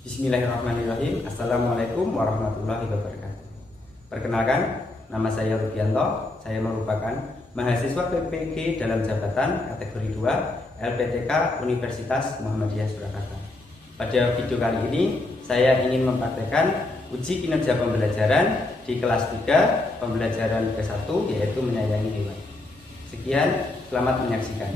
Bismillahirrahmanirrahim. Assalamualaikum warahmatullahi wabarakatuh. Perkenalkan, nama saya Rubianto. Saya merupakan mahasiswa PPG dalam jabatan kategori 2 LPTK Universitas Muhammadiyah Surakarta. Pada video kali ini, saya ingin mempraktekkan uji kinerja pembelajaran di kelas 3 pembelajaran ke-1, yaitu menyayangi hewan. Sekian, selamat menyaksikan.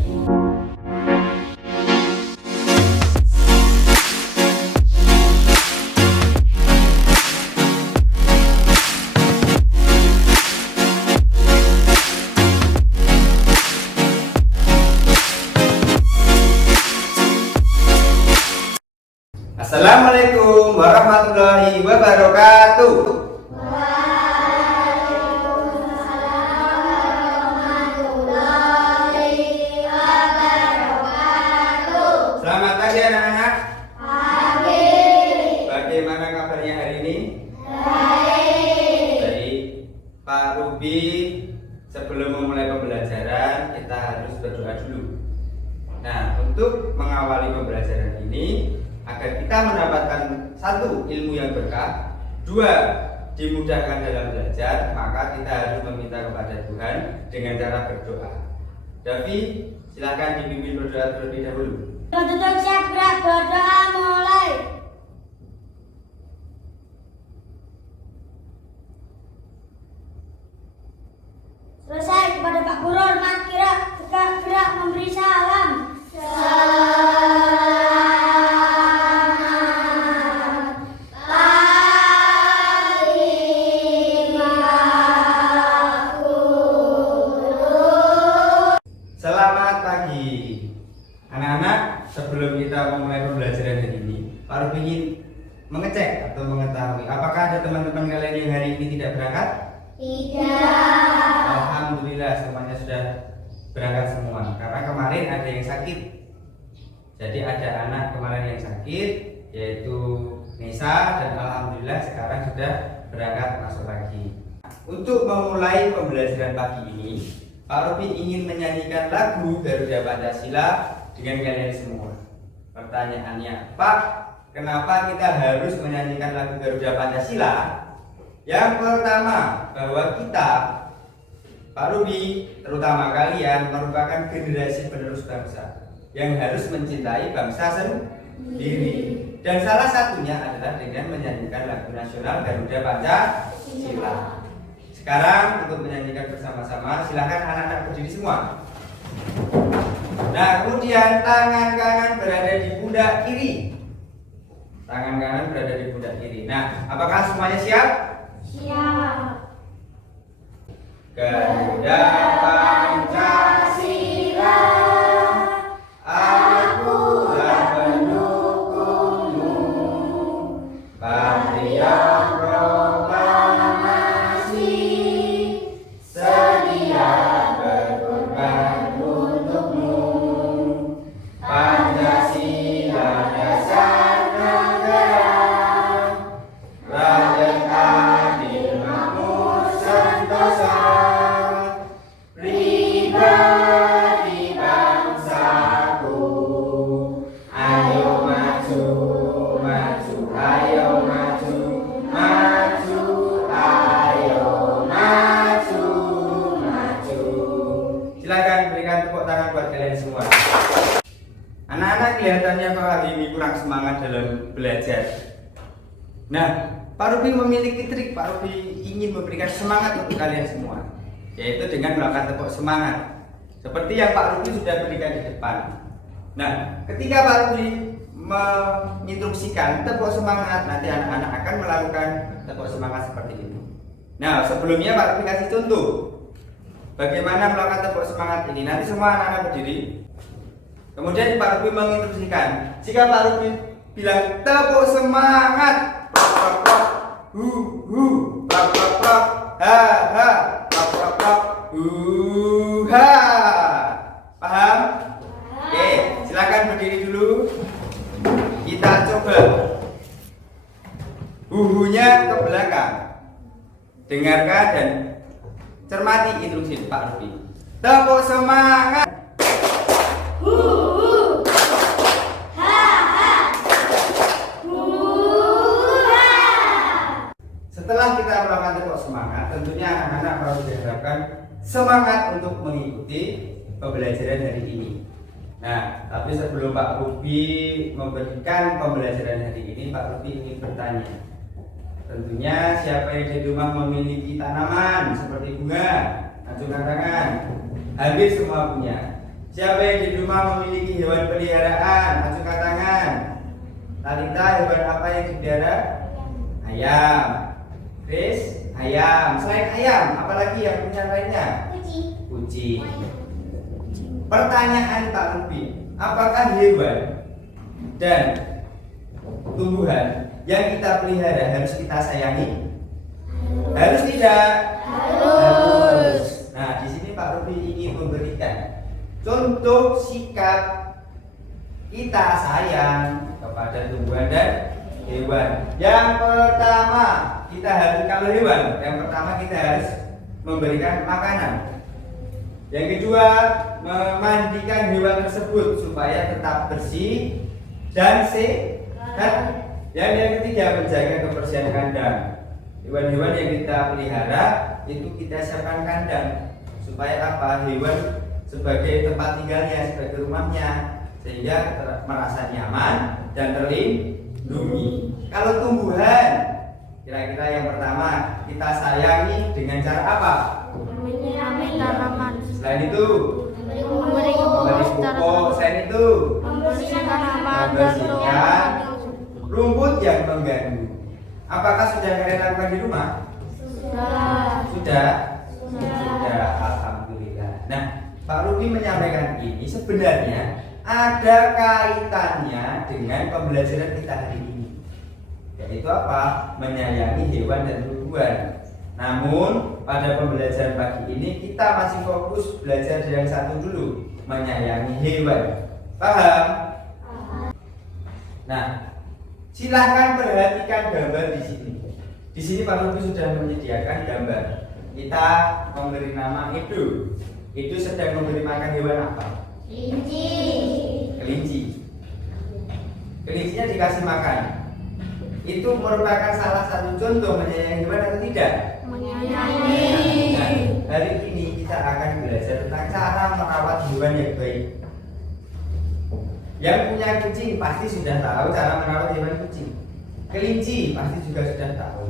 Assalamualaikum warahmatullahi wabarakatuh. Selamat pagi anak-anak. Pagi. Bagaimana kabarnya hari ini? Baik. Baik. Pak Ruby, sebelum memulai pembelajaran kita harus berdoa dulu. Nah, untuk mengawali pembelajaran ini, agar kita mendapatkan satu, ilmu yang berkah, dua, dimudahkan dalam belajar, maka kita harus meminta kepada Tuhan dengan cara berdoa. Davi, silakan dipimpin berdoa terlebih dahulu. Tutup siap gerak, berdoa mulai. Selesai. Kepada Pak Guru hormat gerak memberi salam. Selamat pagi anak-anak. Sebelum kita memulai pembelajaran hari ini, Pak Ruby ingin mengecek atau mengetahui apakah ada teman-teman kalian yang hari ini tidak berangkat? Tidak. Alhamdulillah semuanya sudah berangkat semua. Karena kemarin ada yang sakit. Jadi ada anak kemarin yang sakit, yaitu Nisa, dan alhamdulillah sekarang sudah berangkat masuk lagi. Untuk memulai pembelajaran pagi ini, Pak Ruby ingin menyanyikan lagu Garuda Pancasila dengan kalian semua. Pertanyaannya, Pak, kenapa kita harus menyanyikan lagu Garuda Pancasila? Yang pertama, bahwa kita, Pak Ruby, terutama kalian, merupakan generasi penerus bangsa yang harus mencintai bangsa sendiri. Dan salah satunya adalah dengan menyanyikan lagu nasional Garuda Pancasila. Sekarang untuk menyanyikan bersama-sama, silakan anak-anak berdiri semua. Nah, kemudian tangan kanan berada di pundak kiri. Tangan kanan berada di pundak kiri. Nah, apakah semuanya siap? Siap. Garuda Pancasila, akulah pendukungmu. Patriot proklamasi, sedia berkorban untukmu. Pancasila dasar negara, rakyat adil makmur sentosa, pribadi bangsaku. Ayo maju, maju, ayo maju, maju, ayo maju, maju. Silakan berikan tepuk tangan buat kalian semua. Anak-anak kelihatannya kok hari ini kurang semangat dalam belajar. Nah, Pak Ruby memiliki trik. Pak Ruby ingin memberikan semangat untuk kalian semua, yaitu dengan melakukan tepuk semangat seperti yang Pak Ruby sudah berikan di depan. Nah, ketika Pak Ruby menginstruksikan tepuk semangat, nanti anak-anak akan melakukan tepuk semangat seperti itu. Nah, sebelumnya Pak Ruby kasih contoh bagaimana melakukan tepuk semangat ini. Nanti semua anak-anak berdiri. Kemudian Pak Ruby menginstruksikan, jika Pak Ruby bilang tepuk semangat, plak plak plak, hu hu, plak plak plak, ha ha, plak plak plak, hu ha. Paham? Oke, silakan berdiri dulu. Kita coba. Huhunya ke belakang. Dengarkan dan cermati instruksi Pak Ruby. Tepuk semangat. Ha ha. semangat, tentunya anak-anak harus diharapkan semangat untuk mengikuti pembelajaran hari ini. Nah, tapi sebelum Pak Ruby memberikan pembelajaran hari ini, Pak Ruby ingin bertanya. Tentunya siapa yang di rumah memiliki tanaman seperti bunga? Acungkan tangan. Hampir semua punya. Siapa yang di rumah memiliki hewan peliharaan? Acungkan tangan. Talita, hewan apa yang dipelihara? Ayam. Chris, ayam. Selain ayam, apalagi yang punya lainnya? Kucing. Pertanyaan Pak Ruby, apakah hewan dan tumbuhan yang kita pelihara harus kita sayangi? Harus tidak? Harus. Nah, di sini Pak Ruby ingin memberikan contoh sikap kita sayang kepada tumbuhan dan hewan. Yang pertama, kita harus, kalau hewan, yang pertama kita harus memberikan makanan. Yang kedua, memandikan hewan tersebut supaya tetap bersih dan sehat. Yang ketiga, menjaga kebersihan kandang. Hewan-hewan yang kita pelihara itu kita siapkan kandang supaya apa? Hewan sebagai tempat tinggalnya, sebagai rumahnya, sehingga merasa nyaman dan terlindungi. Kalau tumbuhan, kira-kira yang pertama kita sayangi dengan cara apa? Menyirami tanaman. Selain itu, Memberi pupuk. Selain itu, membersihkan tanaman dan membersihkan rumput yang mengganggu. Apakah sudah kalian lakukan di rumah? Sudah. Alhamdulillah. Nah, Pak Ruby menyampaikan ini sebenarnya ada kaitannya dengan pembelajaran kita hari ini. Yaitu apa? Menyayangi hewan dan tumbuhan. Namun pada pembelajaran pagi ini kita masih fokus belajar yang satu dulu, menyayangi hewan. Paham? Nah, silahkan perhatikan gambar di sini. Di sini Pak Ruby sudah menyediakan gambar. Kita memberi nama Edo. Edo sedang memberi makan hewan apa? Kelinci. Kelincinya dikasih makan. Itu merupakan salah satu contoh menyayangi hewan atau tidak? menyayangi. Nah, hari ini kita akan belajar tentang cara merawat hewan yang baik. Yang punya kucing pasti sudah tahu cara merawat hewan kucing. Kelinci pasti juga sudah tahu.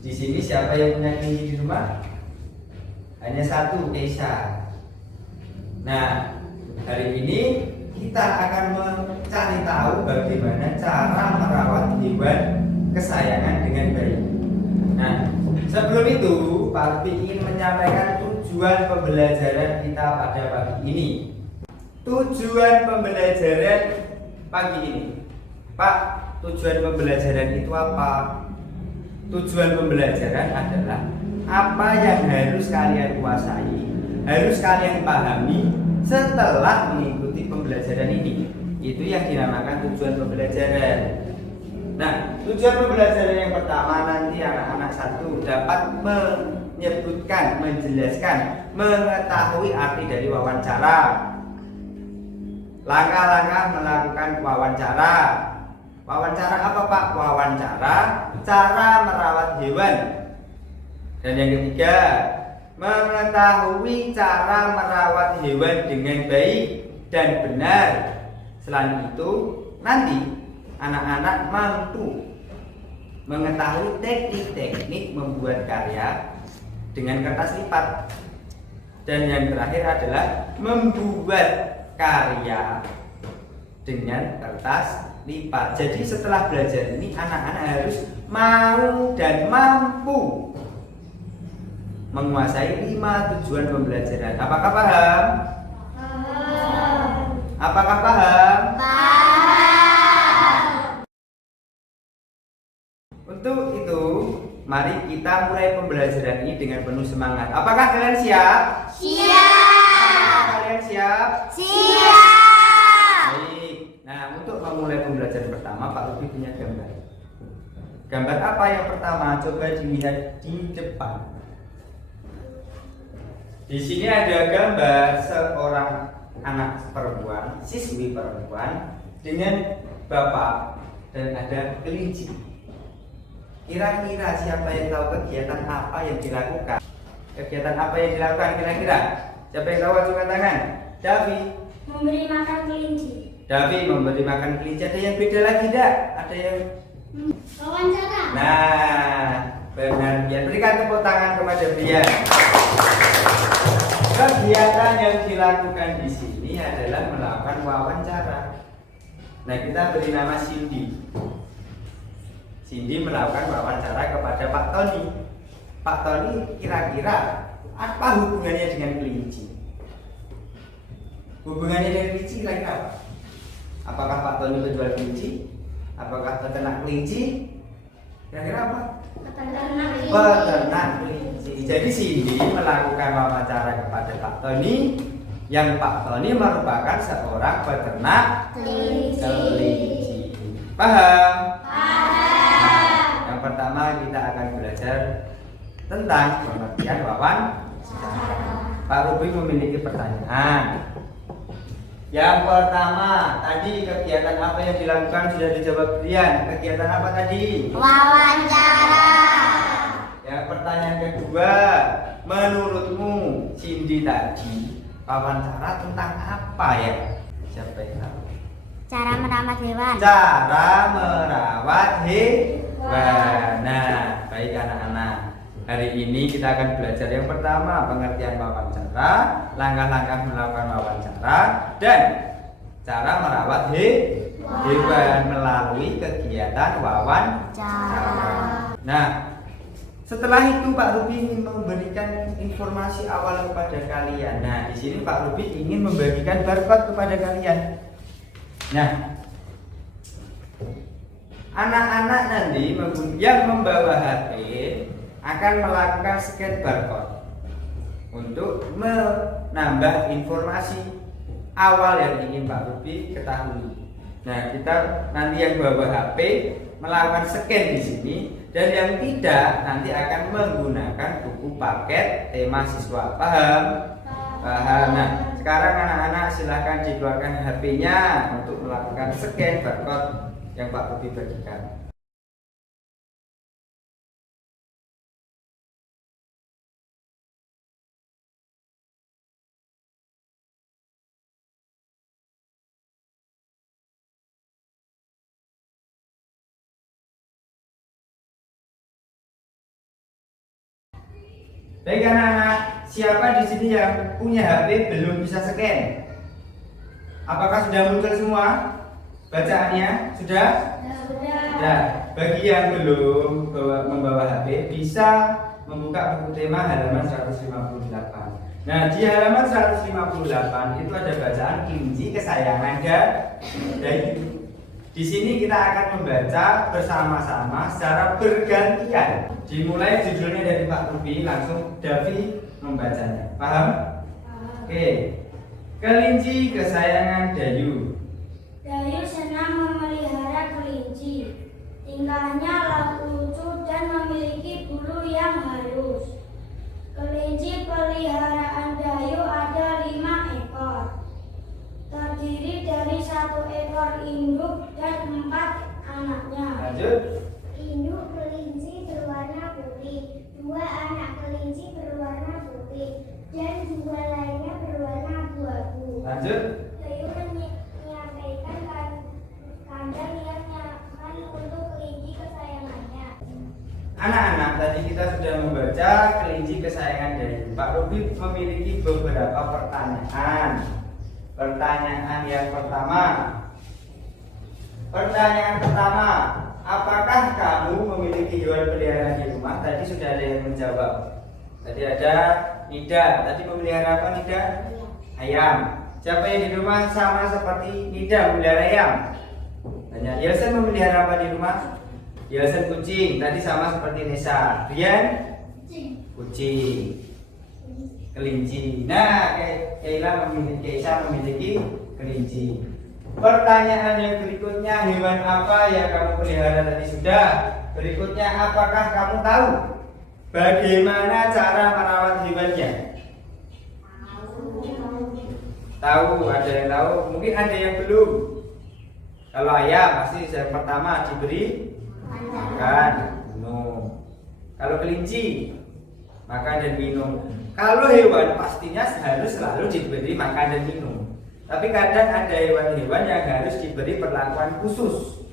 Di sini siapa yang punya kelinci di rumah? Hanya satu, Keisha. Nah, hari ini kita akan mencari tahu bagaimana cara merawat hewan kesayangan dengan baik. Nah, sebelum itu Pak Ruby ingin menyampaikan tujuan pembelajaran kita pada pagi ini. Tujuan pembelajaran pagi ini, Pak, tujuan pembelajaran itu apa? Tujuan pembelajaran adalah apa yang harus kalian kuasai, harus kalian pahami setelah mengikuti pembelajaran ini. Itu yang dinamakan tujuan pembelajaran. Nah, tujuan pembelajaran yang pertama nanti anak-anak satu dapat menyebutkan, menjelaskan, mengetahui arti dari wawancara. Langkah-langkah melakukan wawancara. Wawancara apa Pak? Wawancara cara merawat hewan. Dan yang ketiga, mengetahui cara merawat hewan dengan baik dan benar. Selain itu, nanti anak-anak mampu mengetahui teknik-teknik membuat karya dengan kertas lipat. Dan yang terakhir adalah membuat karya dengan kertas lipat. Jadi setelah belajar ini anak-anak harus mau dan mampu menguasai 5 tujuan pembelajaran. Apakah paham? Apakah paham? Untuk itu, mari kita mulai pembelajaran ini dengan penuh semangat. Apakah kalian siap? Apakah kalian siap? Baik. Nah, untuk memulai pembelajaran pertama, Pak Ruby punya gambar. Gambar apa yang pertama? Coba dilihat di depan. Di sini ada gambar seorang anak perempuan, siswi perempuan dengan bapak dan ada kelinci. Kira-kira siapa yang tahu kegiatan apa yang dilakukan? Kegiatan apa yang dilakukan kira-kira? Siapa yang tahu angkat tangan? Davi. Memberi makan kelinci. Davi memberi makan kelinci. Ada yang beda lagi tidak? Ada yang Wawancara. Nah, benar Bian. Berikan tepuk tangan kepada Bian. Kegiatan yang dilakukan di sini adalah melakukan wawancara. Nah, kita beri nama Cindy. Cindy melakukan wawancara kepada Pak Tony. Pak Tony kira-kira apa hubungannya dengan kelinci? Hubungannya dengan kelinci kira-kira apa? Apakah Pak Tony penjual kelinci? Apakah peternak kelinci? Kira-kira apa? Peternak kelinci. Jadi Cindy melakukan wawancara kepada Pak Tony, yang Pak Tony merupakan seorang peternak kelinci. Paham? Yang pertama kita akan belajar tentang pengertian wawancara. Pak Ruby memiliki pertanyaan. Yang pertama, tadi kegiatan apa yang dilakukan sudah dijawab Brian. Kegiatan apa tadi? Wawancara. Yang pertanyaan kedua, menurutmu Cindy tadi wawancara tentang apa ya? Siapa yang tahu? Cara merawat hewan. Cara merawat hewan. Nah, baik anak-anak. Hari ini kita akan belajar yang pertama pengertian wawancara, langkah-langkah melakukan wawancara, dan cara merawat hewan melalui kegiatan wawancara. Nah, setelah itu Pak Ruby ingin memberikan informasi awal kepada kalian. Nah, di sini Pak Ruby ingin membagikan barcode kepada kalian. Nah, anak-anak nanti yang membawa HP akan melakukan scan barcode untuk menambah informasi awal yang ingin Pak Ruby ketahui. Nah, kita nanti yang bawa HP melakukan scan di sini, dan yang tidak nanti akan menggunakan buku paket tema siswa. Paham? Paham. Nah, sekarang anak-anak silahkan dikeluarkan HP-nya untuk melakukan scan barcode yang Pak Ruby bagikan. Baik anak-anak, siapa di sini yang punya HP belum bisa scan? Apakah sudah muncul semua bacaannya? Sudah? Sudah. Bagi yang belum membawa HP bisa membuka buku tema halaman 158. Nah, di halaman 158 itu ada bacaan kelinci kesayangan Dayu. Di sini kita akan membaca bersama-sama secara bergantian. Dimulai judulnya dari Pak Ruby, langsung Davi membacanya. Paham? Oke. Kelinci kesayangan Dayu. Dayu senang memelihara kelinci. Tingkahnya lucu dan memiliki bulu yang halus. Kelinci peliharaan Dayu ada 5 ekor. Terdiri dari 1 ekor induk dan 4 anaknya. Lanjut. Induk kelinci berwarna putih, 2 anak kelinci berwarna putih, dan 2 lainnya berwarna abu-abu. Lanjut. Dayu menyampaikan kandang yang nyaman untuk kelinci kesayangannya. Anak-anak, tadi kita sudah membaca kelinci kesayangan Dayu. Pak Ruby memiliki beberapa pertanyaan. Pertanyaan yang pertama. Apakah kamu memiliki hewan peliharaan di rumah? Tadi sudah ada yang menjawab. Tadi ada Nida. Tadi memelihara apa Nida? Ayam. Siapa yang di rumah sama seperti Nida memelihara ayam? Tanya. Yelsen memelihara apa di rumah? Yelsen kucing. Tadi sama seperti Nesa. Rian? Kucing. Kelinci. Nah, Keila memiliki kelinci. Pertanyaan yang berikutnya, hewan apa yang kamu pelihara tadi sudah? Berikutnya, apakah kamu tahu bagaimana cara merawat hewannya? Tahu, ada yang tahu, mungkin ada yang belum. Kalau ayam pasti yang pertama diberi makan minum. Kalau kelinci, makan dan minum. Kalau hewan pastinya harus selalu diberi makan dan minum. Tapi kadang ada hewan-hewan yang harus diberi perlakuan khusus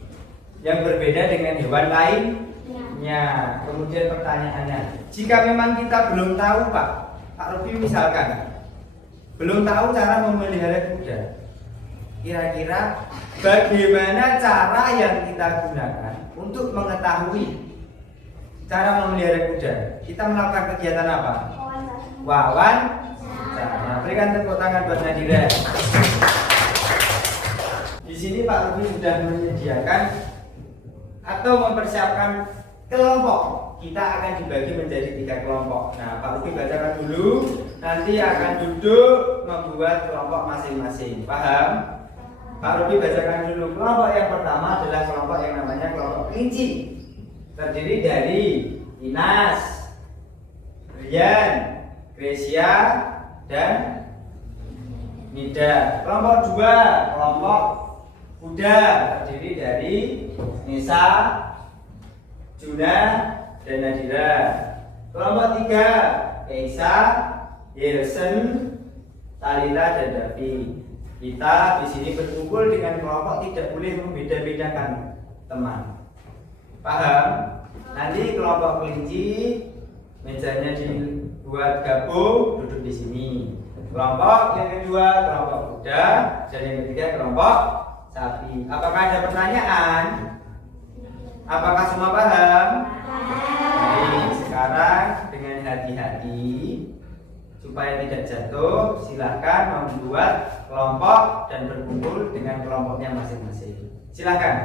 yang berbeda dengan hewan lainnya. Kemudian pertanyaannya, jika memang kita belum tahu Pak Rupi misalkan belum tahu cara memelihara kuda, kira-kira bagaimana cara yang kita gunakan untuk mengetahui cara memelihara kuda? Kita melakukan kegiatan apa? Wawancara. Berikan tepuk tangan buat Nadira. Di sini Pak Rupi sudah menyediakan atau mempersiapkan kelompok. Kita akan dibagi menjadi 3 kelompok. Nah, Pak Rupi bacakan dulu, nanti akan duduk membuat kelompok masing-masing. Paham? Pak Rupi bacakan dulu. Kelompok yang pertama adalah kelompok yang namanya kelompok kelinci. Terdiri dari Inas, Rian, Gracia, dan Nida. Kelompok 2, kelompok kuda, terdiri dari Nisa, Juna, dan Nadira. Kelompok 3, Keisa, Yersen, Talita, dan Davi. Kita di sini berkumpul dengan kelompok tidak boleh membeda-bedakan teman. Paham? Nanti kelompok kelinci mejanya dibuat gabung, duduk di sini. Kelompok yang kedua kelompok kuda, dan yang ketiga kelompok sapi. Apakah ada pertanyaan? Apakah semua paham? Baik, sekarang dengan hati-hati supaya tidak jatuh, silakan membuat kelompok dan berkumpul dengan kelompoknya masing-masing. Silakan.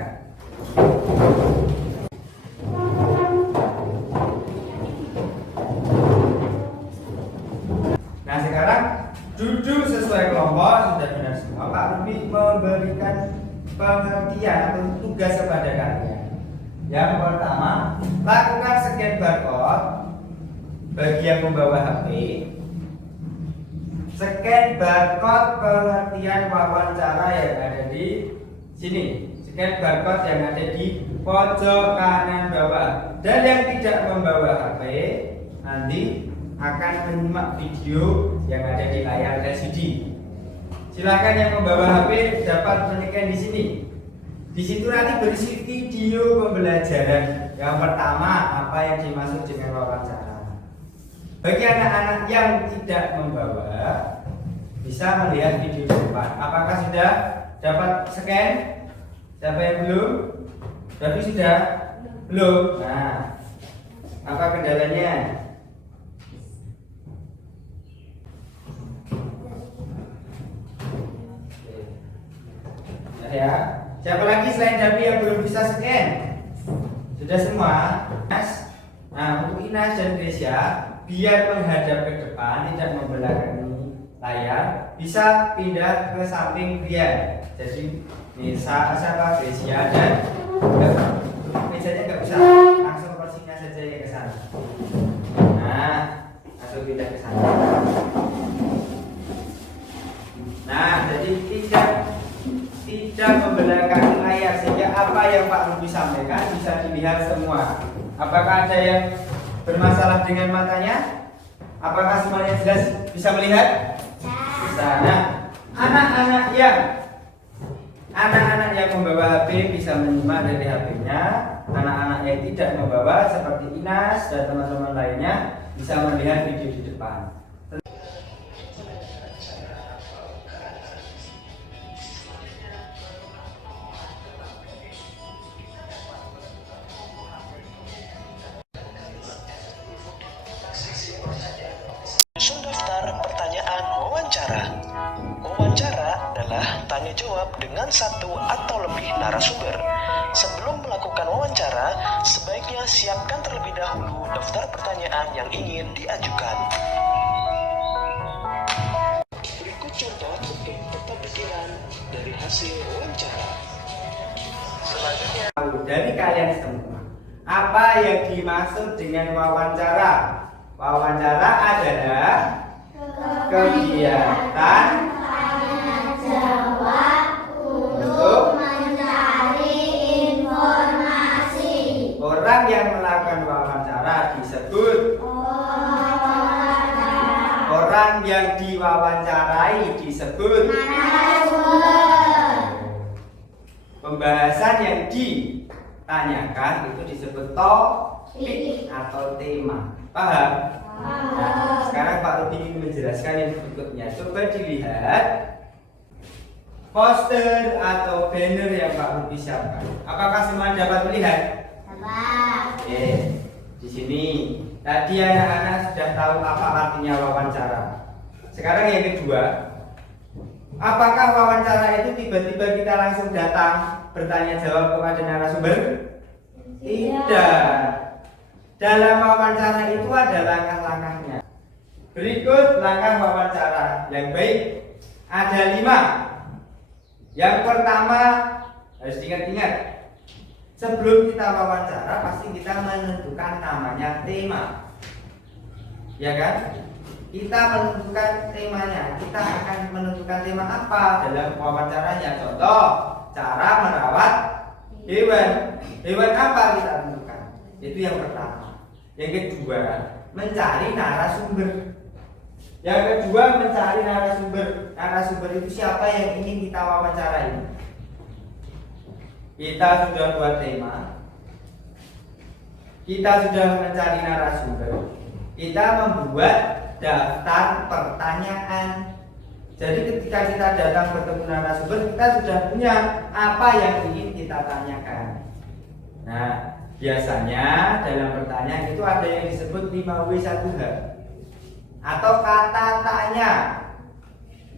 Nah, sekarang duduk sesuai kelompok, sudah benar semua. Pak Rupi memberikan pengertian atau tugas kepada kalian. Yang pertama, lakukan scan barcode bagi yang membawa HP. Scan barcode pengertian wawancara yang ada di sini. Scan barcode yang ada di pojok kanan bawah. Dan yang tidak membawa HP nanti akan menyimak video yang ada di layar LCD. Silakan yang membawa HP dapat menekan di sini. Di situ nanti berisi video pembelajaran. Yang pertama, apa yang dimaksud dengan wawancara. Bagi anak-anak yang tidak membawa, bisa melihat video di depan. Apakah sudah dapat scan? Siapa yang belum? Berarti sudah? Belum? Nah, apa kendalanya? Ya. Siapa lagi selain Davi yang belum bisa scan? Sudah semua? Nah, untuk Inas dan Gracia, biar menghadap ke depan, tidak membelakangi layar, bisa pindah ke samping Rian. Jadi Nisa, siapa? Gracia dan mejanya nggak bisa, langsung kursinya saja yang ke sana. Nah, langsung pindah ke sana. Nah, jadi tidak membelakangi layar, sehingga apa yang Pak Rupi sampaikan bisa dilihat semua. Apakah ada yang bermasalah dengan matanya? Apakah semuanya jelas bisa melihat? Bisa. Nah, anak-anak yang membawa HP bisa menyimak dari HP-nya. Anak-anak yang tidak membawa seperti Inas dan teman-teman lainnya bisa melihat video di depan. Daftar pertanyaan wawancara. Wawancara adalah tanya jawab dengan satu atau lebih narasumber. Sebelum melakukan wawancara, sebaiknya siapkan terlebih dahulu daftar pertanyaan yang ingin diajukan. Berikut contoh untuk pemikiran dari hasil wawancara. Selanjutnya, dari kalian semua, apa yang dimaksud dengan wawancara? Wawancara adalah kegiatan tanya jawab untuk mencari informasi. orang yang melakukan wawancara disebut orang yang diwawancarai disebut pembahasan yang ditanyakan itu disebut topik atau tema. Paham? Nah, sekarang Pak Ruby ingin menjelaskan yang berikutnya. Coba dilihat poster atau banner yang Pak Ruby siapkan. Apakah semua dapat melihat? Dapat. Oke, di sini tadi anak-anak sudah tahu apa artinya wawancara. Sekarang yang kedua, apakah wawancara itu tiba-tiba kita langsung datang bertanya jawab kepada narasumber? Tidak. Dalam wawancara itu ada langkah-langkahnya. Berikut langkah wawancara yang baik. Ada 5. Yang pertama harus diingat-ingat. Sebelum kita wawancara pasti kita menentukan namanya tema. Ya kan? Kita menentukan temanya. Kita akan menentukan tema apa dalam wawancaranya. Contoh, cara merawat hewan. Hewan apa kita tentukan? Itu yang pertama. Yang kedua, mencari narasumber. Yang kedua, mencari narasumber. Narasumber itu siapa yang ingin kita wawancarai? Kita sudah buat tema, kita sudah mencari narasumber, kita membuat daftar pertanyaan. Jadi ketika kita datang bertemu narasumber, kita sudah punya apa yang ingin kita tanyakan. Nah, biasanya dalam pertanyaan itu ada yang disebut 5W1H atau kata tanya,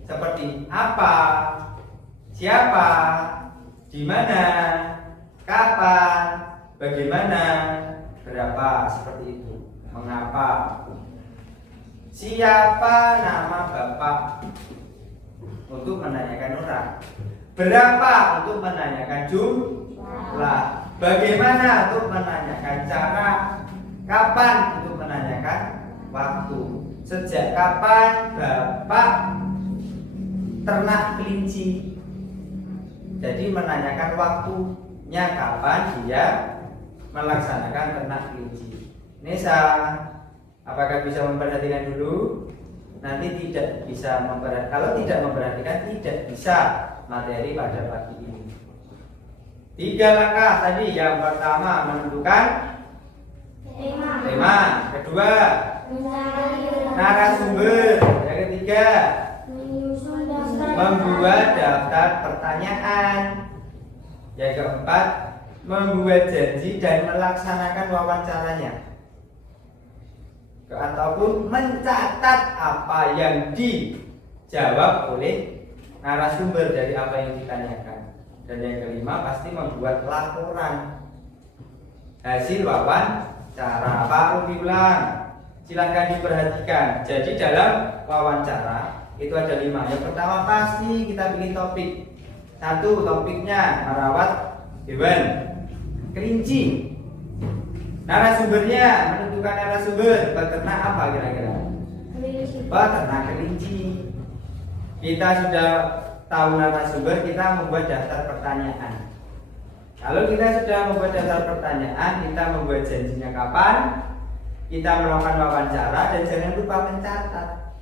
seperti apa, siapa, di mana, kapan, bagaimana, berapa, seperti itu. Mengapa? Siapa nama bapak? Untuk menanyakan orang. Berapa? Untuk menanyakan jumlah. Bagaimana? Untuk menanyakan cara. Kapan? Untuk menanyakan waktu. Sejak kapan bapak ternak kelinci? Jadi menanyakan waktunya kapan dia melaksanakan ternak kelinci. Nesa, apakah bisa memperhatikan dulu? Nanti tidak bisa memperhatikan. Kalau tidak memperhatikan, tidak bisa materi pada pagi ini. 3 langkah tadi. Yang pertama menentukan tema. Kedua, narasumber. Yang ketiga, membuat daftar pertanyaan. Yang keempat, membuat janji dan melaksanakan wawancaranya. Ataupun mencatat apa yang dijawab oleh narasumber dari apa yang ditanyakan. Dan yang kelima, pasti membuat laporan hasil wawancara. Pak Ruby ulang, silahkan diperhatikan. Jadi dalam wawancara itu ada 5. Yang pertama pasti kita bikin topik. 1, topiknya merawat hewan kelinci. Narasumbernya, menentukan narasumber, peternak apa kira-kira? Peternak kelinci. Kita sudah tahu narasumber, kita membuat daftar pertanyaan. Kalau kita sudah membuat daftar pertanyaan, kita membuat janjinya kapan, kita melakukan wawancara, dan jangan lupa mencatat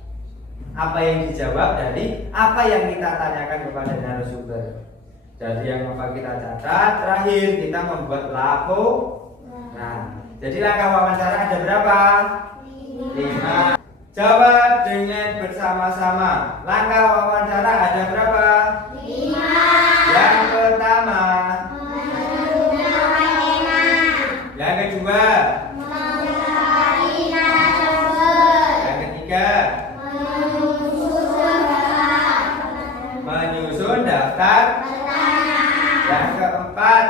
apa yang dijawab dari apa yang kita tanyakan kepada narasumber. Jadi yang apa kita catat, terakhir kita membuat laporan. Nah, jadi langkah wawancara ada berapa? 5. Jawab dengan bersama-sama. Langkah wawancara ada berapa? 5. Yang pertama, yang kedua, yang ketiga, menyusun daftar. Yang keempat,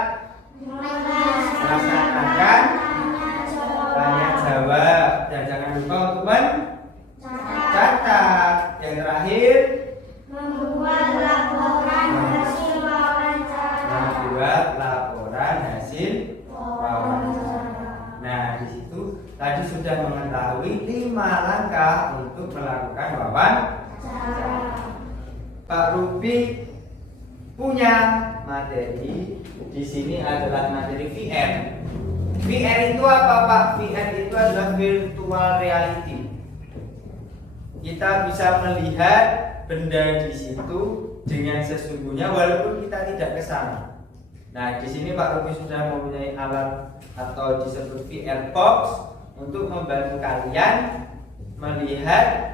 melaksanakan tanya jawab. Dan jangan lupa untuk mencatat. Yang terakhir, membuat laporan hasil wawancara. Nah, di situ tadi sudah mengetahui 5 langkah untuk melakukan wawancara. Pak Ruby punya materi di sini adalah materi VM. V VR itu apa Pak? VR itu adalah virtual reality. Kita bisa melihat benda di situ dengan sesungguhnya walaupun kita tidak ke sana. Nah, di sini Pak Ruby sudah mempunyai alat atau disebut VR box untuk membantu kalian melihat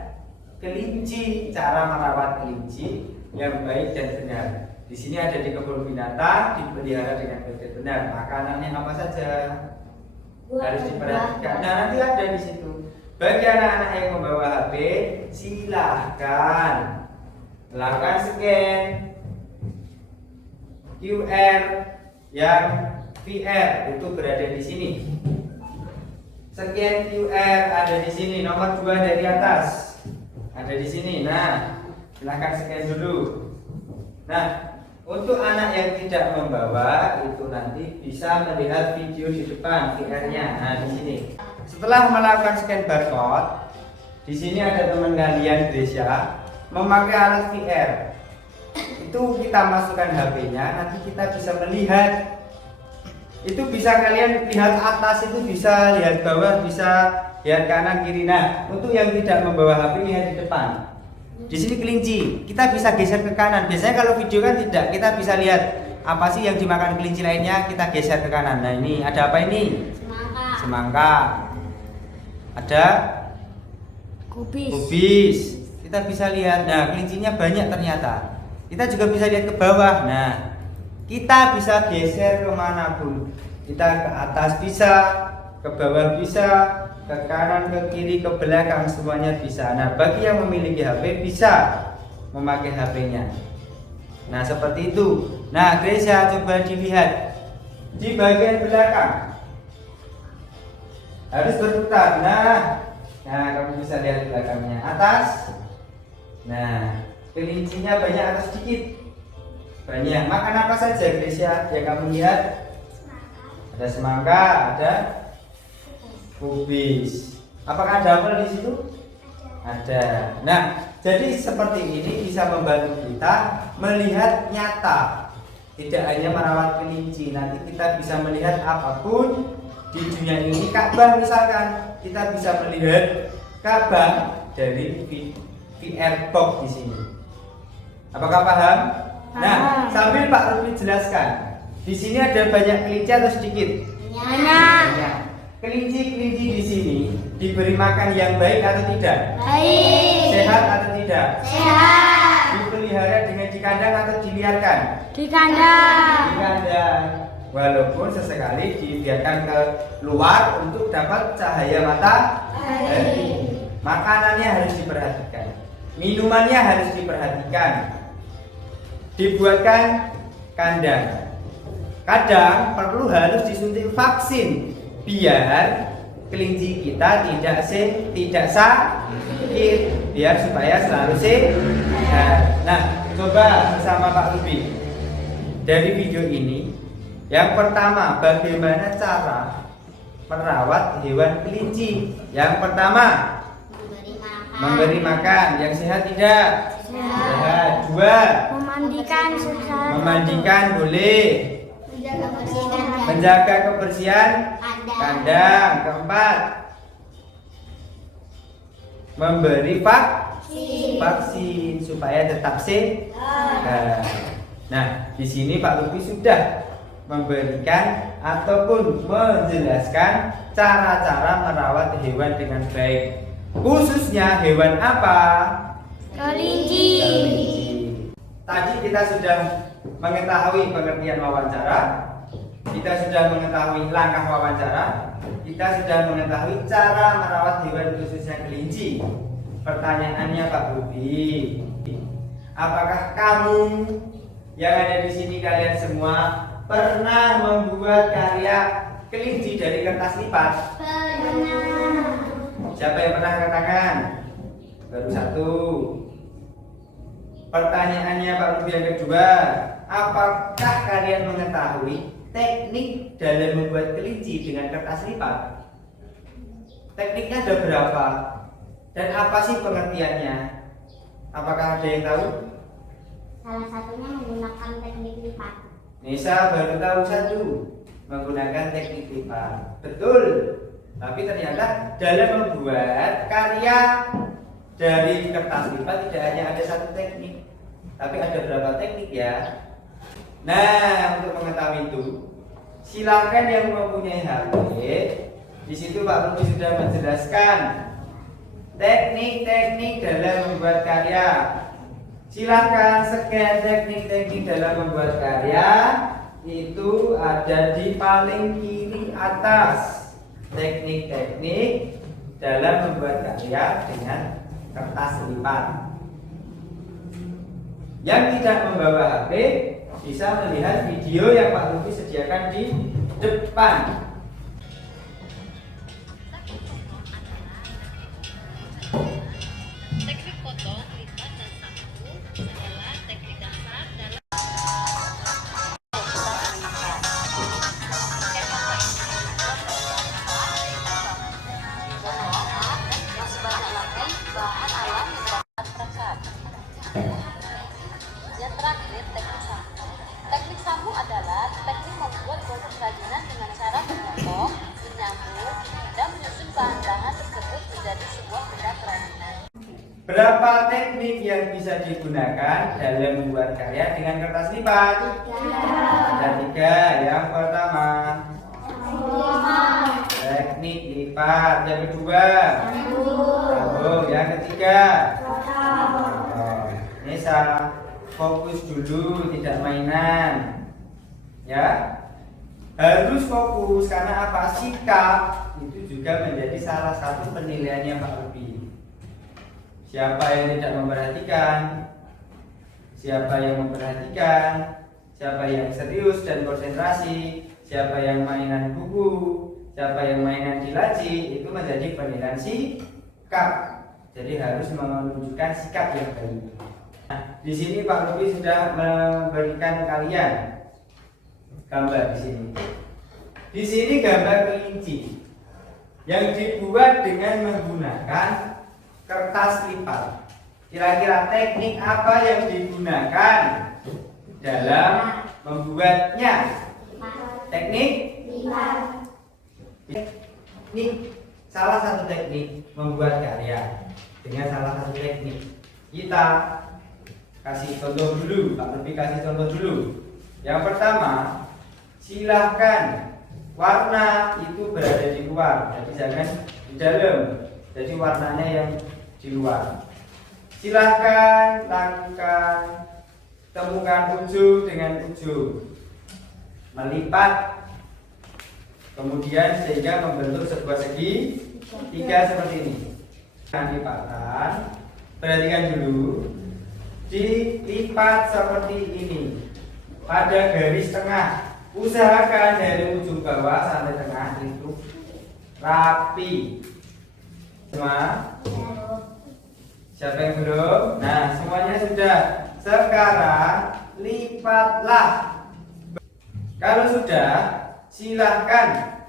kelinci, cara merawat kelinci yang baik dan benar. Di sini ada di kebun binatang, dipelihara dengan baik dan benar. Makanannya apa saja harus diperhatikan. Nah, nanti ada di situ. Bagi anak-anak yang membawa HP, silahkan lakukan scan QR yang VR itu berada di sini. Scan QR ada di sini, nomor 2 dari atas ada di sini. Nah, silahkan scan dulu. Nah, untuk anak yang tidak membawa itu nanti bisa melihat video di depan VR-nya. Nah, di sini. Setelah melakukan scan barcode, di sini ada teman kalian Gracia memakai alat VR. Itu kita masukkan HP-nya, nanti kita bisa melihat. Itu bisa kalian lihat atas, itu bisa lihat bawah, bisa lihat kanan kiri. Nah, untuk yang tidak membawa HP lihat di depan. Di sini kelinci, kita bisa geser ke kanan. Biasanya kalau video kan tidak, kita bisa lihat apa sih yang dimakan kelinci lainnya, kita geser ke kanan. Nah, ini ada apa ini? Semangka. Ada kubis. Kita bisa lihat. Nah, kelincinya banyak ternyata. Kita juga bisa lihat ke bawah. Nah, kita bisa geser kemanapun. Kita ke atas bisa, ke bawah bisa, ke kanan, ke kiri, ke belakang, semuanya bisa. Nah, bagi yang memiliki HP bisa memakai HP-nya. Nah, seperti itu. Nah, Gracia coba dilihat di bagian belakang. Harus berputar. Nah, kamu bisa lihat belakangnya. Atas. Nah, kelincinya banyak atau sedikit? Banyak. Makan apa saja Gracia yang kamu lihat? Ada semangka, ada kubis. Apakah ada apel di situ? Ada. Nah, jadi seperti ini bisa membantu kita melihat nyata. Tidak hanya merawat kelinci, nanti kita bisa melihat apapun di dunia ini. Ka'bah misalkan, kita bisa melihat Ka'bah dari VR box di sini. Apakah paham? Nah, sambil Pak Ruby jelaskan. Di sini ada banyak kelinci atau sedikit? Banyak. Kelinci-kelinci di sini diberi makan yang baik atau tidak? Baik. Sehat atau tidak? Sehat. Dipelihara dengan di kandang atau diliarkan? Di kandang. Di kandang. Walaupun sesekali dibiarkan ke luar untuk dapat cahaya matahari. Makanannya harus diperhatikan. Minumannya harus diperhatikan. Dibuatkan kandang. Kadang harus disuntik vaksin biar kelinci kita tidak sakit, biar supaya selalu sehat. Nah, coba bersama Pak Ruby dari video ini. Yang pertama, bagaimana cara merawat hewan kelinci? Yang pertama, memberi makan. Yang sehat tidak? Sehat. 2, memandikan boleh. Menjaga kebersihan kandang. 4, memberi vaksin supaya tetap sehat. Nah, di sini Pak Ruby sudah memberikan ataupun menjelaskan cara-cara merawat hewan dengan baik. Khususnya hewan apa? Kelinci. Tadi kita sudah mengetahui pengertian wawancara, kita sudah mengetahui langkah wawancara, kita sudah mengetahui cara merawat hewan khususnya kelinci. Pertanyaannya Pak Ruby, apakah kamu yang ada di sini kalian semua pernah membuat karya kelinci dari kertas lipat? Pernah. Siapa yang pernah angkat tangan? Baru 1. Pertanyaannya Pak Ruby yang kedua, apakah kalian mengetahui teknik dalam membuat kelinci dengan kertas lipat? Tekniknya ada berapa? Dan apa sih pengertiannya? Apakah ada yang tahu? Salah satunya menggunakan teknik lipat. Nisa baru tahu 1. menggunakan teknik lipat. Betul. Tapi ternyata dalam membuat karya dari kertas lipat tidak hanya ada satu teknik, tapi ada berapa teknik ya. Nah, untuk mengetahui itu, silakan yang mempunyai HP. Di situ Pak Rudi sudah menjelaskan teknik-teknik dalam membuat karya. Silakan scan teknik-teknik dalam membuat karya, itu ada di paling kiri atas. Teknik-teknik dalam membuat karya dengan kertas lipat. Yang tidak membawa HP bisa melihat video yang Pak Rudi sediakan di depan. Teknik potong, lipat, dan sapu adalah teknik dasar dalam masih banyak lagi bahan alam yang dapat perangkat. Yang terakhir, teknik sapu. Teknik sapu adalah teknik membuat produk kerajinan dengan cara memotong, menyambung, dan menyusun bahan-bahan tersebut menjadi sebuah benda kerajinan. Berapa teknik yang bisa digunakan dalam membuat karya dengan kertas lipat? Ada 3. Yang pertama, teknik lipat. Yang kedua, sambung. Yang ketiga, Nisa, fokus dulu, tidak mainan. Ya, harus fokus karena apa? Sikap itu juga menjadi salah satu penilaiannya Pak Ruby. Siapa yang tidak memperhatikan, siapa yang memperhatikan, siapa yang serius dan konsentrasi, siapa yang mainan buku, siapa yang mainan di laci, itu menjadi penilaian sikap. Jadi harus menunjukkan sikap yang baik. Nah, di sini Pak Ruby sudah memberikan kalian gambar di sini. Di sini gambar kelinci yang dibuat dengan menggunakan kertas lipat. Kira-kira teknik apa yang digunakan dalam membuatnya? Teknik lipat. Ini salah satu teknik membuat karya. Dengan salah satu teknik kita kasih contoh dulu, Pak Ruby kasih contoh dulu. Yang pertama, silahkan warna itu berada di luar, jadi jangan di dalam. Jadi warnanya yang di luar. Silahkan lakukan temukan ujung dengan ujung, melipat, kemudian sehingga membentuk sebuah segitiga seperti ini. Lipatan, perhatikan dulu, dilipat seperti ini pada garis tengah. Usahakan dari ujung bawah sampai tengah itu rapi. Semua? Siapa yang belum? Nah, semuanya sudah. Sekarang lipatlah. Kalau sudah, silahkan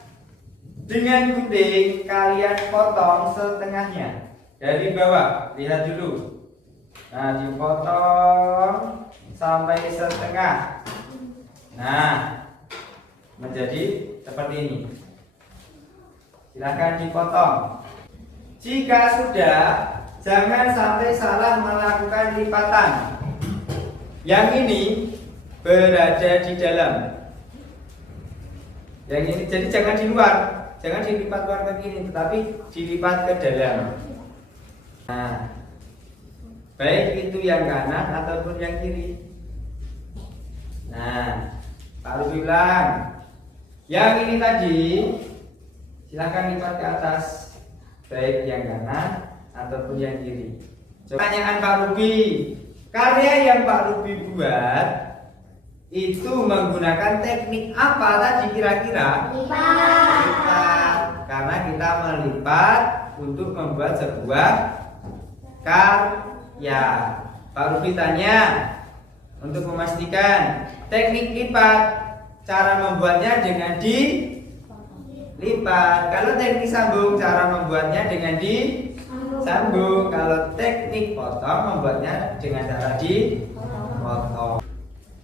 dengan gunting kalian potong setengahnya dari bawah. Lihat dulu. Nah, dipotong sampai setengah. Nah, menjadi seperti ini. Silahkan dipotong. Jika sudah, jangan sampai salah melakukan lipatan. Yang ini berada di dalam. Yang ini jadi jangan di luar, jangan dilipat luar ke kiri, tetapi dilipat ke dalam. Nah, baik itu yang kanan ataupun yang kiri. Nah, Pak Ruby bilang, yang ini tadi silahkan lipat ke atas, baik yang kanan ataupun yang kiri. Pertanyaan Pak Ruby, karya yang Pak Ruby buat itu menggunakan teknik apa tadi kira-kira? Lipat. Karena kita melipat untuk membuat sebuah karya. Pak Ruby tanya untuk memastikan teknik lipat, cara membuatnya dengan dilipat. Kalau teknik sambung, cara membuatnya dengan disambung. Kalau teknik potong, membuatnya dengan cara dipotong.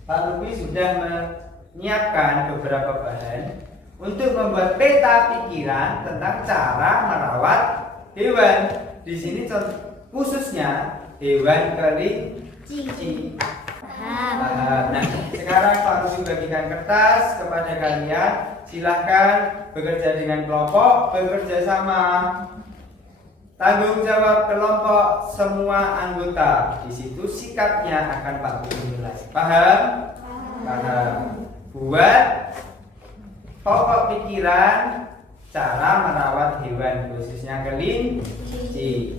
Pak Ruby sudah menyiapkan beberapa bahan untuk membuat peta pikiran tentang cara merawat hewan. Di sini khususnya hewan kelinci. Nah, sekarang Pak Rusi bagikan kertas kepada kalian. Silahkan bekerja dengan kelompok, bekerja sama. Tanggung jawab kelompok semua anggota. Di situ sikapnya akan Pak Rusi nilai. Paham? Paham. Buat pokok pikiran cara merawat hewan khususnya kelinci.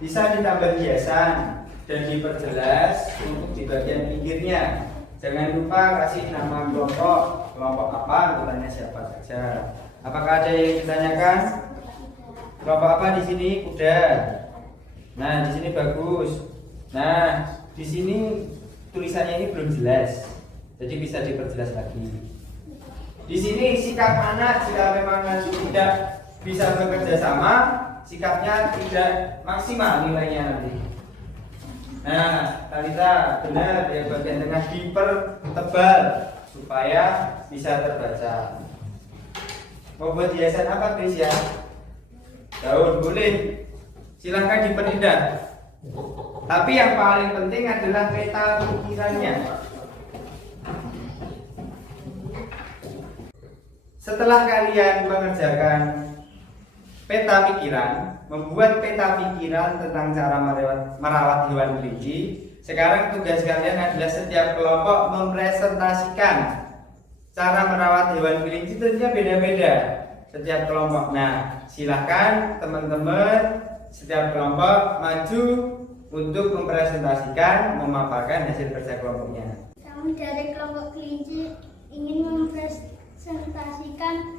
Bisa ditambah hiasan dan diperjelas untuk di bagian pinggirnya. Jangan lupa kasih nama kelompok apa, anggotanya siapa saja. Apakah ada yang ditanyakan? Kelompok apa di sini? Kuda. Nah, di sini bagus. Nah, di sini tulisannya ini belum jelas, jadi bisa diperjelas lagi. Di sini sikap anak jika memang nanti tidak bisa bekerja sama, sikapnya tidak maksimal nilainya nanti. Nah, Talita benar ya, bagian tengah dipertebal supaya bisa terbaca. Mau buat hiasan apa, Chris ya? Daun boleh, silahkan diperindah. Tapi yang paling penting adalah peta pikirannya. Setelah kalian mengerjakan peta pikiran, membuat peta pikiran tentang cara merawat hewan kelinci, sekarang tugas kalian adalah setiap kelompok mempresentasikan cara merawat hewan kelinci. Tentunya beda-beda setiap kelompok. Nah, silahkan teman-teman setiap kelompok maju untuk mempresentasikan, memaparkan hasil kerja kelompoknya. Kami dari kelompok kelinci ingin mempresentasikan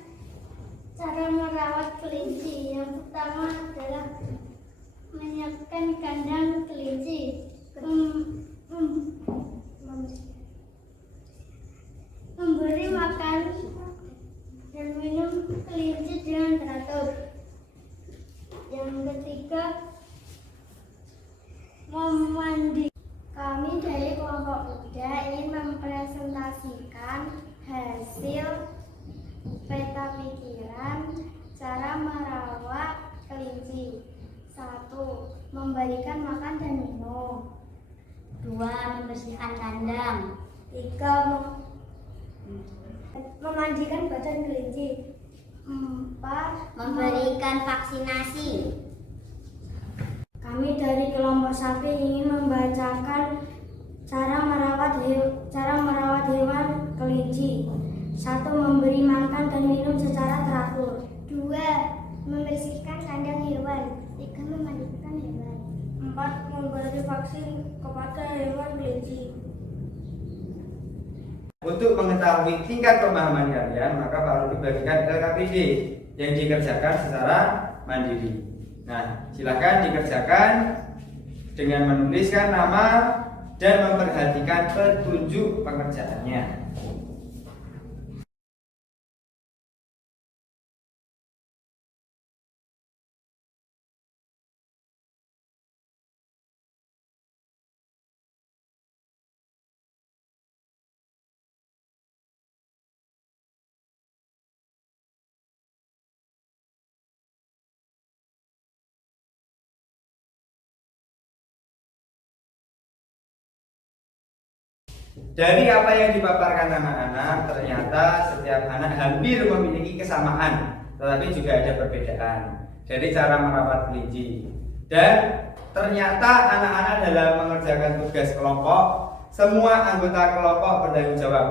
cara merawat kelinci. Yang pertama adalah menyiapkan kandang kelinci, memberi makan dan minum kelinci dengan teratur. Yang ketiga, memandi. Kami dari kelompok kuda ingin mempresentasikan hasil peta pikiran cara merawat kelinci. 1. Memberikan makan dan minum. 2. Membersihkan kandang. 3. Memandikan badan kelinci. 4. Memberikan vaksinasi. Kami dari kelompok sapi ingin membacakan cara merawat hewan kelinci. 1. Memberi makan dan minum secara teratur. 2. Membersihkan kandang hewan. 3. Memandikan hewan. 4. Memberi vaksin kepada hewan kelinci. Untuk mengetahui tingkat pemahaman kalian, maka Pak Rudi bagikan LKPD yang dikerjakan secara mandiri. Nah, silakan dikerjakan dengan menuliskan nama dan memperhatikan petunjuk pengerjaannya. Dari apa yang dipaparkan anak-anak, ternyata setiap anak hampir memiliki kesamaan, tetapi juga ada perbedaan dari cara merawat kelinci. Dan ternyata anak-anak dalam mengerjakan tugas kelompok, semua anggota kelompok bertanggung jawab.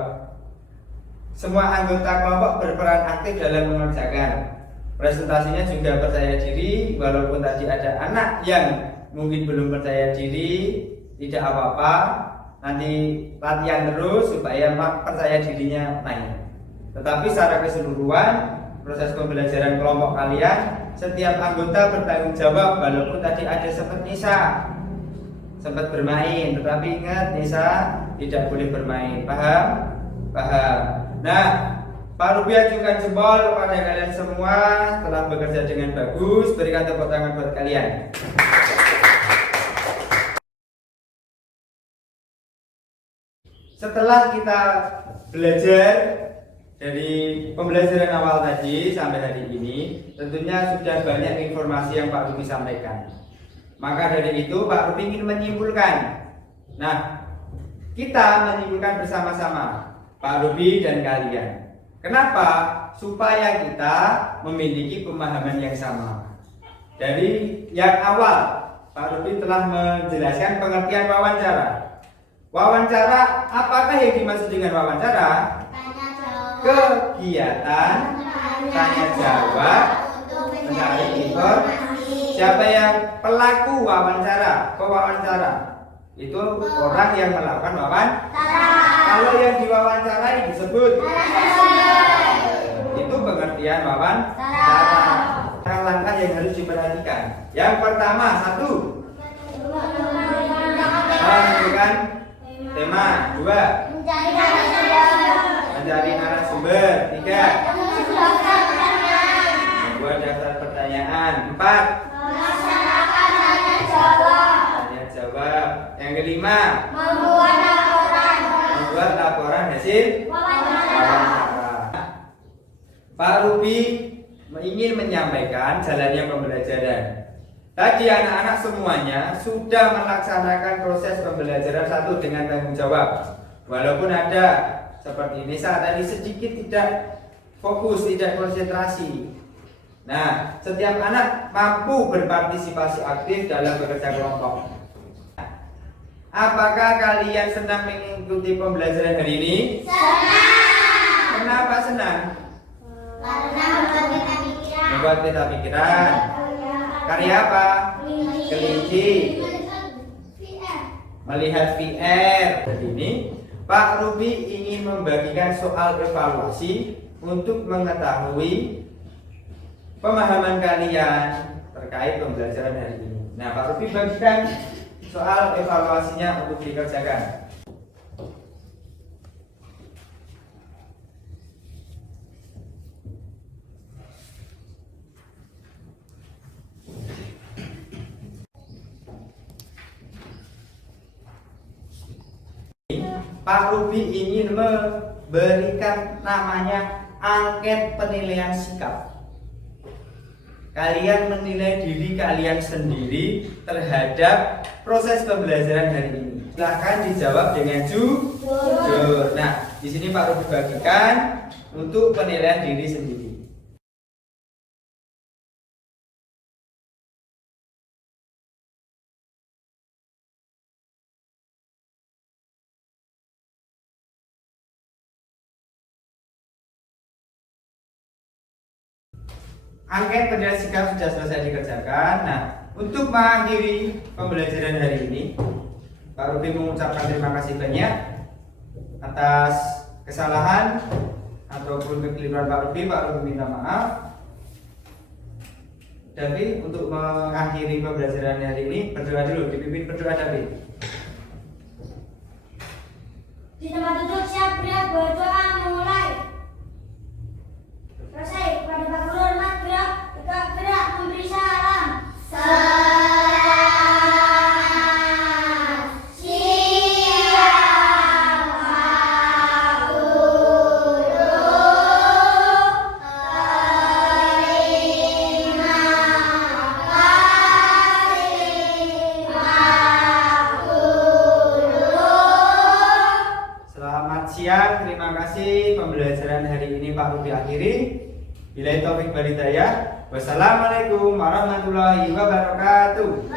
Semua anggota kelompok berperan aktif dalam mengerjakan. Presentasinya juga percaya diri, walaupun tadi ada anak yang mungkin belum percaya diri, tidak apa-apa. Nanti latihan terus supaya percaya dirinya naik. Tetapi secara keseluruhan proses pembelajaran kelompok kalian, setiap anggota bertanggung jawab, walaupun tadi ada sempat Nisa sempat bermain, tetapi ingat Nisa tidak boleh bermain. Paham? Paham. Nah, Pak Rubi ajukan jempol kepada kalian semua telah bekerja dengan bagus. Berikan tepuk tangan buat kalian. Setelah kita belajar dari pembelajaran awal tadi sampai hari ini, tentunya sudah banyak informasi yang Pak Rubi sampaikan. Maka dari itu Pak Rubi ingin menyimpulkan. Nah, kita menyimpulkan bersama-sama, Pak Rubi dan kalian. Kenapa? Supaya kita memiliki pemahaman yang sama. Dari yang awal, Pak Rubi telah menjelaskan pengertian wawancara. Wawancara, apakah yang dimaksud dengan wawancara? Kegiatan tanya jawab mencari informasi. Siapa yang pelaku wawancara? Pewawancara itu orang yang melakukan wawancara. Kalau yang diwawancarai disebut itu pengertian wawancara. Langkah yang harus diperhatikan. Yang pertama, satu, menentukan tema. Dua, mencari narasumber. Tiga, membuat daftar pertanyaan. Empat, tanya jawab. Yang kelima, membuat laporan hasil wawancara. Pak Rubi ingin menyampaikan jalannya pembelajaran. Tadi anak-anak semuanya sudah melaksanakan proses pembelajaran satu dengan tanggung jawab. Walaupun ada seperti Nisa tadi sedikit tidak fokus, tidak konsentrasi. Nah, setiap anak mampu berpartisipasi aktif dalam bekerja kelompok. Apakah kalian senang mengikuti pembelajaran hari ini? Senang. Kenapa senang? Karena Membuat peta pikiran. Karya apa? Kelinci. Melihat VR. Jadi ini Pak Rubi ingin membagikan soal evaluasi untuk mengetahui pemahaman kalian terkait pembelajaran hari ini. Nah, Pak Rubi bagikan soal evaluasinya untuk dikerjakan. Pak Rubi ingin memberikan namanya angket penilaian sikap. Kalian menilai diri kalian sendiri terhadap proses pembelajaran hari ini. Silahkan dijawab dengan jujur. Nah, di sini Pak Rubi bagikan untuk penilaian diri sendiri. Angket penilaian sikap sudah selesai dikerjakan. Nah, untuk mengakhiri pembelajaran hari ini, Pak Rubi mengucapkan terima kasih banyak atas kesalahan ataupun kekeliruan Pak Rubi. Pak Rubi minta maaf. Davi untuk mengakhiri pembelajaran hari ini berdoa dulu, dipimpin berdoa Davi. Di tempat duduk siap gerak berdoa mulai. Selesai. Pada Pak Guru hormat gerak memberi salam. Selamat siang, terima kasih pembelajaran hari ini Pak Rudi akhiri. Billahi taufik wal hidayah. Wassalamualaikum warahmatullahi wabarakatuh.